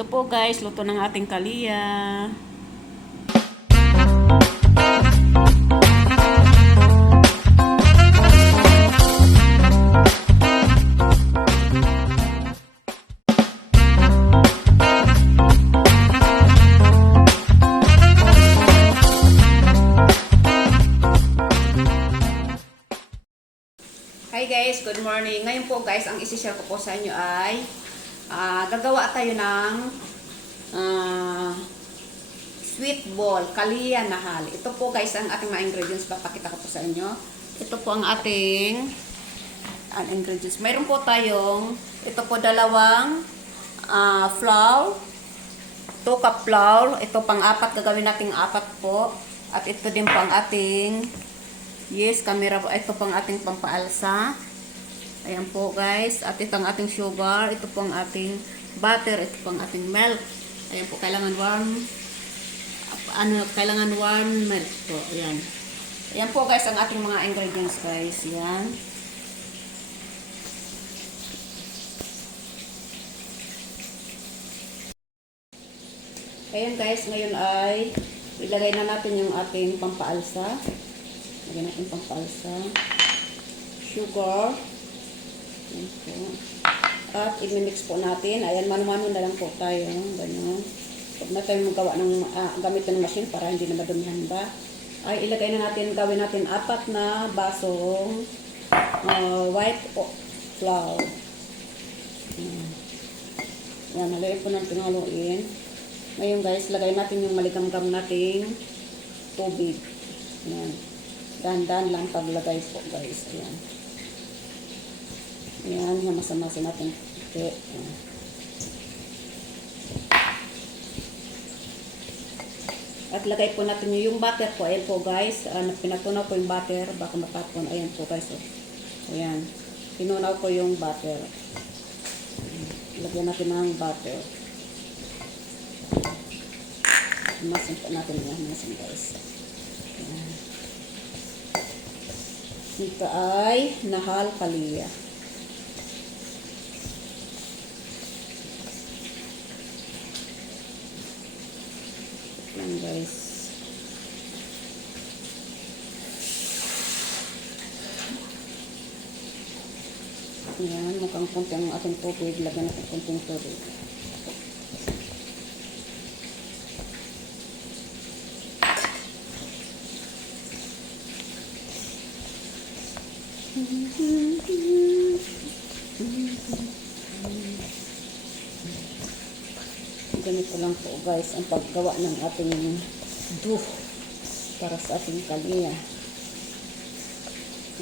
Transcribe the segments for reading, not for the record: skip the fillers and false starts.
Ito po guys, luto ng ating kaliya. Hi guys, good morning. Ngayon po guys, ang isi-share ko po sa inyo ay gagawa tayo ng sweet ball, kaliya na hal. Ito po guys ang ating mga ingredients. Papakita ko po sa inyo. Ito po ang ating ingredients. Mayroon po tayong, ito po dalawang flour, 2 cup flour. Ito pang apat, gagawin nating apat po. At ito din po ang ating, yes, camera po. Ito po ang ating pampaalsa. Ayan po guys. At ito ang ating sugar. Ito po ang ating butter. Ito po ang ating milk. Ayan po, kailangan kailangan 1 milk po. Ayan. Ayan po guys ang ating mga ingredients guys. Ayan. Ayan guys, ngayon ay ilagay na natin yung ating pampaalsa. Lagyan natin pampaalsa. Sugar. Ayan po. At i-mix po natin. Ayan, mano-mano na lang po tayo. Ganyan. Huwag na tayo magawa ng gamitin ng machine para hindi na madumihan ba. Ay, ilagay na natin, gawin natin 4 na basong white flour. Ayan, haluin po natin haluin. Ngayon guys, lagay natin yung maligamgam nating tubig. Ayan. Dahan-dahan lang paglagay po guys. Ayan. Ayan, hamasa-masa natin. Okay. Ayan. At lagay po natin yung butter po. Ayan po guys. Pinatunaw po yung butter. Baka matapon. Ayan po guys. Ayan. Pinunaw po yung butter. Lagyan natin ng butter. Hamasin po natin yan. Hamasin guys. Ayan. Ito ay nahal kaliya. Yan guys. Yan, mukhang konti ang ating tubig. Lagyan natin konting tubig. Ganito lang po guys ang paggawa ng ating dough para sa ating kaliya.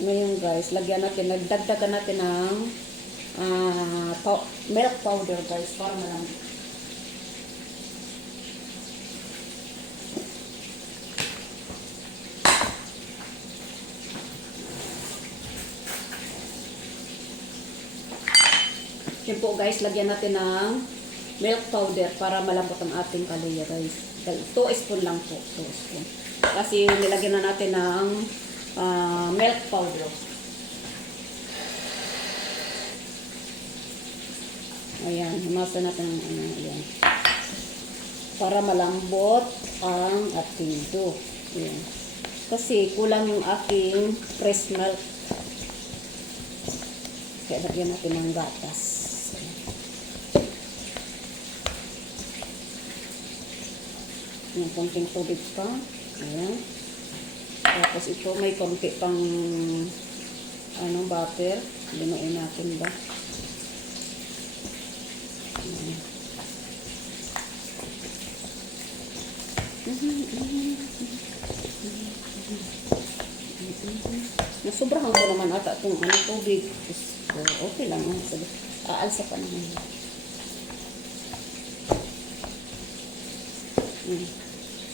Ngayon guys, lagyan natin, nagdagdagan natin ng milk powder guys para malambot. Yan po guys, lagyan natin ng milk powder para malambot ang ating kaliya guys. 2 spoon lang po. 2 spoon. Kasi nilagyan na natin ng milk powder. Ayan, humasa natin ng ayan. Para malambot ang ating dough. Ayan. Kasi kulang yung aking fresh milk. Kaya lagyan natin ng gatas. Yung konting tubig pa. Ayan. Tapos ito may konti pang butter. Linuin natin ba. Ayan. Nasubrahan ko naman ata itong tubig. So, okay lang. Aalsa pa naman.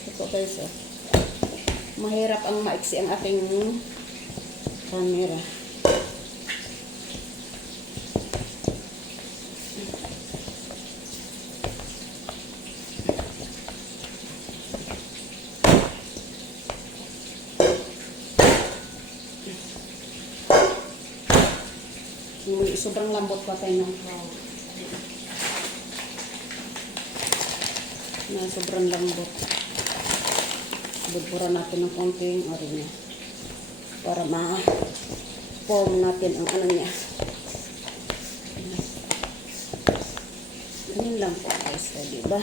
Ito guys, mahirap ang maiksi ang ating camera. Sobrang lambot pa tayo ng flour. na sobrang lambot. Budburan natin ng konting orin niya para ma-form natin ang ano niya. Ganyan lang po guys, diba?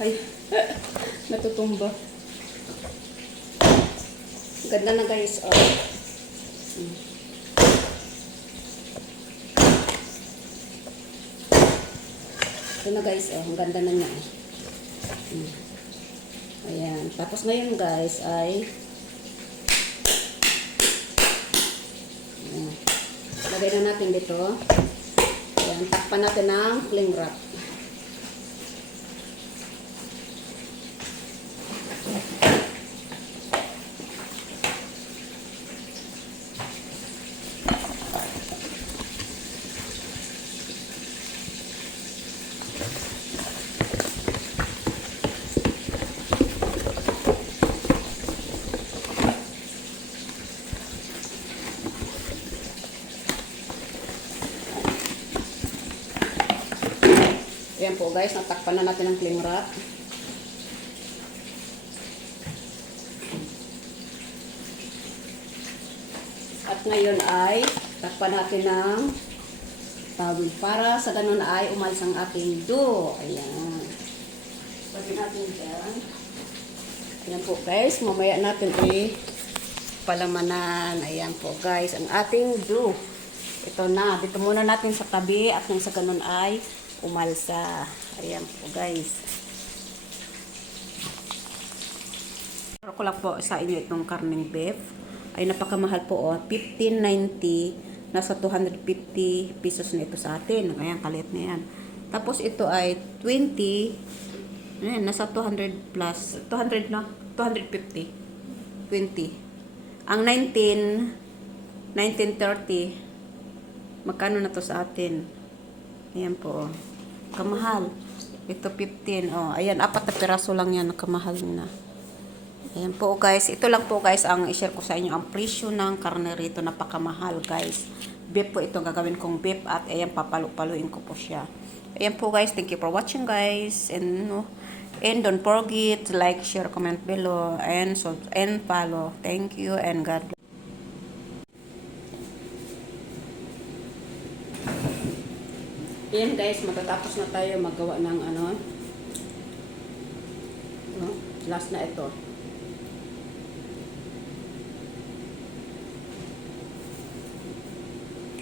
Ay, natutumba. Ganda na guys. Oh. Ito na guys. Oh, ang ganda na niya. Ayan. Tapos ngayon guys ay ayan. Lagay na natin dito. Ayan. Takpan natin ng cling wrap. Ayan po guys, natakpan na natin ang cling wrap. At ngayon ay takpan natin ng towel para sa ganun ay umalis ang ating dough. Ayan. Lagyan natin dyan. Ayan po guys, mamaya natin palamanan. Ayan po guys, ang ating dough. Ito na, dito muna natin sa tabi at nang sa ganun ay umalsa. Ayan po guys. Pero ko lang po sa inyo itong karning beef. Ay napakamahal po oh. 15.90. Nasa 250 pesos na ito sa atin. Ayan, kalit na yan. Tapos ito ay 20. Ayan, nasa 200 plus. 200 na? 250. 20. Ang 1930. Magkano na to sa atin? Ayan po oh. Kamahal. Ito 15. Oh, ayan, 4 na piraso lang yan. Kamahal na. Ayan po guys. Ito lang po guys ang i-share ko sa inyo. Ang presyo ng karne rito. Napakamahal guys. Beef po ito. Gagawin kong beef. At ayan, papaluin ko po siya. Ayan po guys. Thank you for watching guys. And don't forget to like, share, comment below. And follow. Thank you and God bless. Ayan guys, matatapos na tayo magawa ng ano. Last na ito.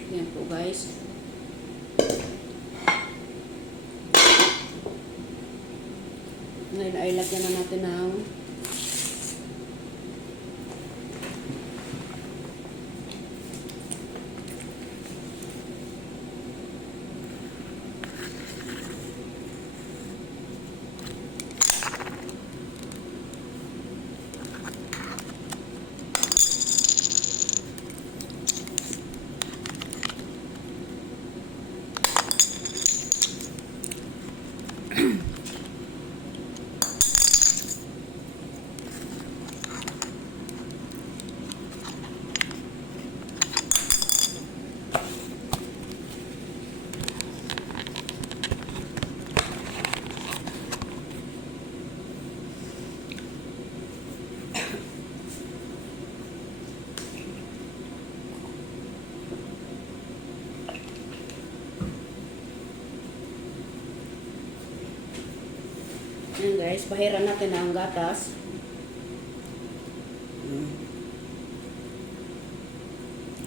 Ayan po guys. Ngayon ay lagyan na natin ng Ayan guys, bahiran natin ang gatas.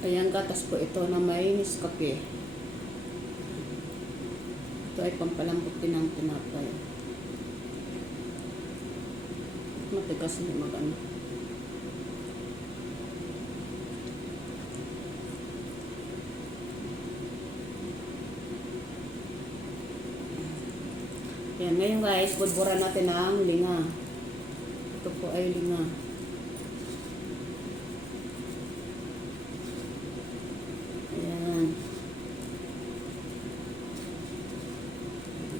Ayan, gatas po ito na may Nescafe. Ito ay pampalambot din ng tinapay. Matigas hindi magano. Yan, ngayon guys, budburan natin ang linga. Ito po ay linga. Ayan.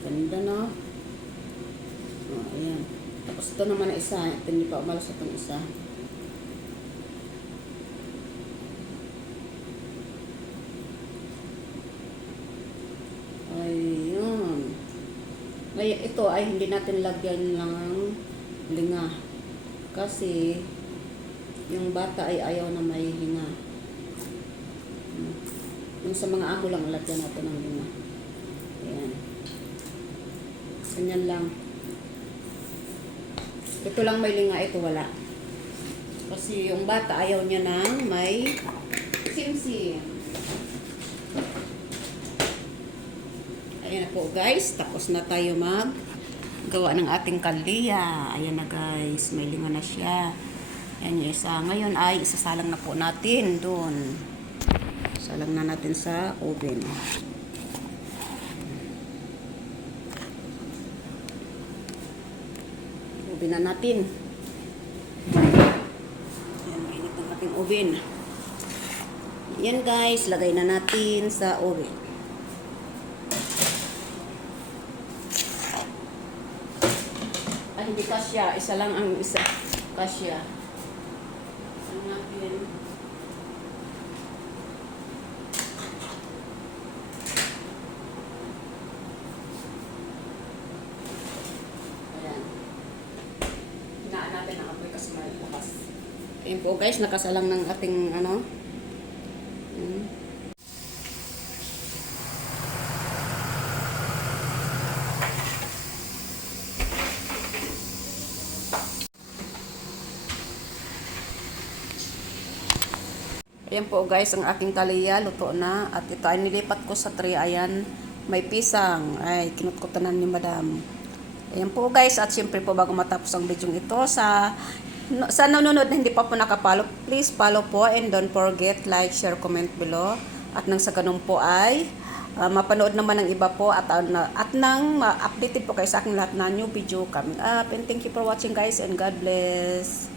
Ganda, no? Oh, ayan. Tapos ito naman na isa. Ito hindi pa umalas itong isa. Ayun. Ngayon, ito ay hindi natin lagyan ng linga. Kasi, yung bata ay ayaw na may linga. Yung sa mga amo lang, lagyan natin ng linga. Ayan. Ganyan lang. Ito lang may linga, ito wala. Kasi yung bata ayaw niya ng may simsim. Ayan na po guys, tapos na tayo gawa ng ating kaldiya. Ayan na guys, may linga na siya. Ayan yung isa. Ngayon ay isasalang na po natin doon. Salang na natin sa oven. Oven na natin. Ayan, mainit ang ating oven. Ayan guys, lagay na natin sa oven. Hindi kasya, isa lang ang isa kasya. Ang natin. Ayan. Hinaan natin ang apoy kasi malakas. Ayan po guys, nakasalang ng ating ano. Ayan po guys, ang aking taliya, luto na. At ito ay nilipat ko sa tray. Ayan, may pisang. Ay, kinutkutan ni madam. Ayan po guys, at syempre po bago matapos ang video ito, sa nanonood na hindi pa po nakapollow, please follow po and don't forget, like, share, comment below. At nang sa ganun po ay mapanood naman ng iba po at nang ma-updated po kayo sa aking lahat na new video coming up. And thank you for watching guys and God bless.